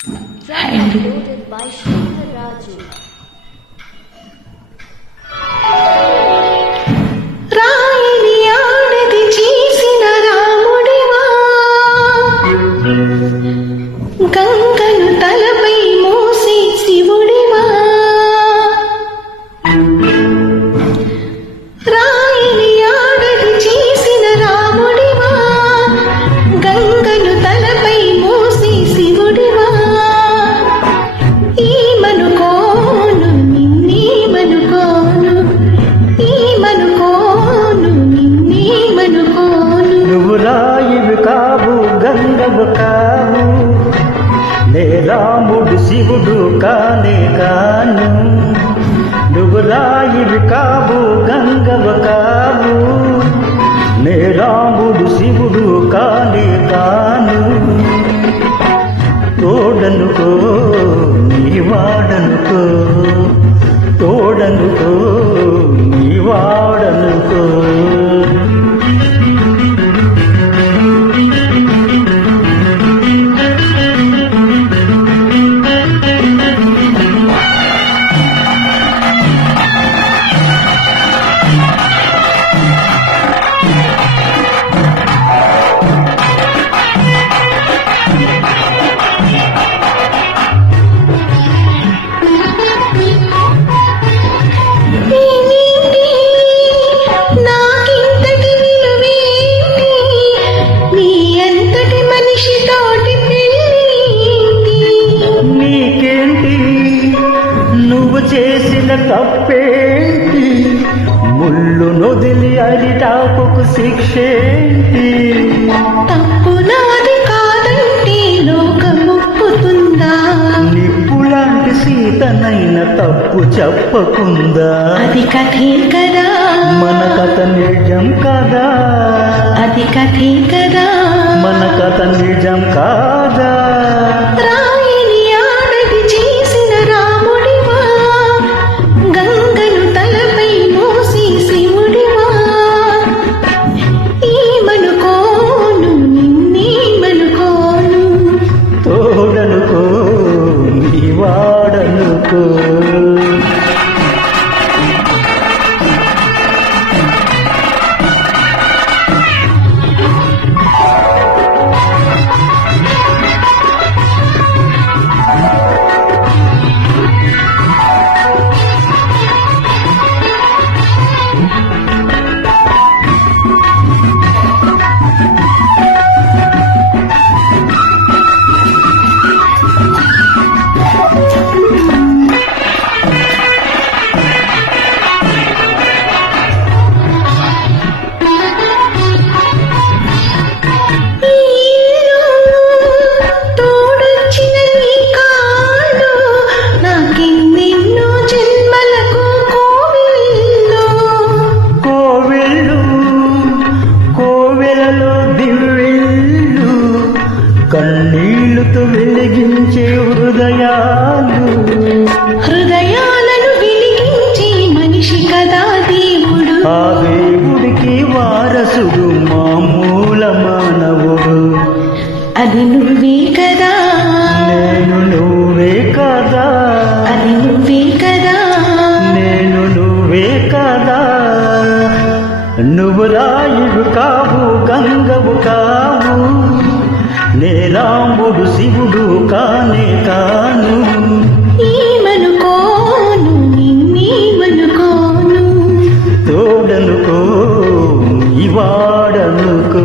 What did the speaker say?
Downloaded by Shankar Raju. రాయిని ఆడది చేసిన రాముడివా, గంగను తలపై మోసే శివుడివా. రాయిని ఆడది చేసిన రాముడివా, గంగను తలపై మోసే శివుడివా. ఈమనుకోను నిన్నేమనుకోను, ఈమనుకోను నిన్నేమనుకోను. నువ్వు రాయివి కావు గంగవు కావు, నే రాముడు శివుడు కానే కాను. నువ్వు రాయివి కావు గంగవు కావు, నే రాముడు శివుడు కానే కాను. తోడనుకో నీ వాడనుకో, తోడనుకో నీ వాడనుకో. నాకింతటి విలువేంటి, నీ అంతటి మనిషితోటి పెళ్ళేంటి. నీకేంటి నువ్వు చేసిన తప్పేంటి, ముళ్ళు నొదిలి అరిటాకుకు శిక్షేంటి. తప్పు నాది కాదంటే లోకం ఒప్పుతుందా, నిప్పులాంటి సీతనైన తప్పు చెప్పకుందా. అది కథే కదా, మన కథ నిజం కదా, అది కథే కదా. మన కథ నిజం కాదా. రాయిని ఆడది చేసిన రాముడివా, గంగను తలపై మోసి శివుడివా. ఈమనుకోను నిన్నేమనుకోను. తోడనుకో నీ వాడనుకో. తోడొచ్చిన నీ కాళ్ళు నాకెన్నెన్నో జన్మలకు కోవిల్లు. కోవెళ్ళు కోవెలలో దివ్వెళ్ళు, కన్నీళ్లతో వెలిగించే హృదయాలు. హృదయాలను వెలిగించే మనిషి కదా దేవుడు. ఆ దేవుడికి వారసుడు మామూల మానవుడు. అది నువ్వే కదా, నేను నువ్వే కదా, అది నువ్వే కదా. నేను నువ్వే కదా. నువ్వు రాయుడు కావు గంగవు కావు, నే రాముడు శివుడు కానే కాను. ఈమనుకోను నిన్నేమనుకోను. తోడనుకో ఈ వాడనుకో.